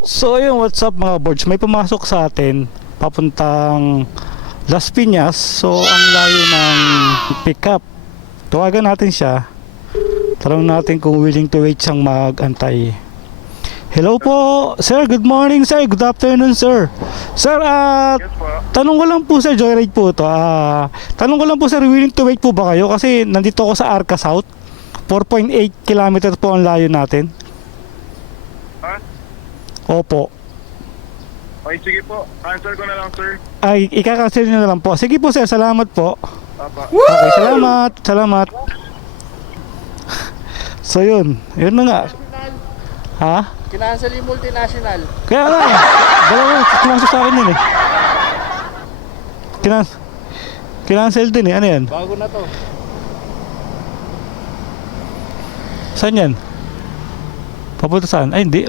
So ayun, what's up mga boards? May pumasok sa atin papuntang Las Piñas. So ang layo ng pickup. Tawagan natin siya. Tanong natin kung willing to wait siyang mag-antay. Hello po, sir. Good morning, sir. Good afternoon, sir. Sir, Yes po. tanong ko lang po, sir. Joyride po ito. Tanong ko lang po, sir. Willing to wait po ba kayo? Kasi nandito ako sa Arca South. 4.8 kilometers po ang layo natin. Ha? Opo. Okay, sige po. Answer ko na lang, sir. Ay, ikakancel nyo na lang po. Sige po, sir. Salamat po. Papa. Okay, salamat. Salamat. So yun. Yun na nga. Ha? Kinansel yung multinational. Kaya nga eh. Dalawa, kumasok sa akin yun eh. Kinancel din eh. Ano yan? Bago na to. Saan yan? Papunta saan? Ay, hindi.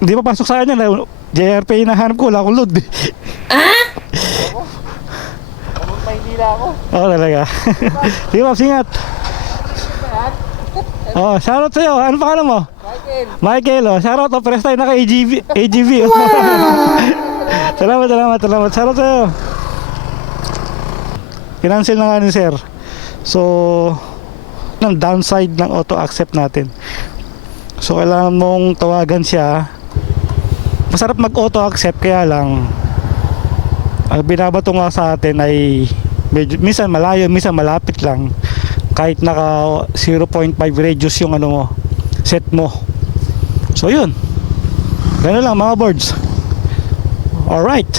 Hindi papasok sa akin yan. JRP hinahanap ko. Wala akong load eh. Kamang Maynila ako. Oo talaga. Sige Pops, ingat. Oh, shoutout sa'yo. Ano pangalan mo? Michael. Michael, oh. Shoutout. Oh, press tayo naka-AGV. Oh. Salamat. Shoutout sa'yo. Kinancel na nga ni sir. So, ng downside ng auto accept natin. So, kailangan mong tawagan siya. Masarap mag-auto accept, kaya lang ang binabato nga sa atin ay medyo, minsan malayo, minsan malapit lang. Kahit naka 0.5 radius yung ano mo, set mo. So yun. Ganun lang mga boards. Alright.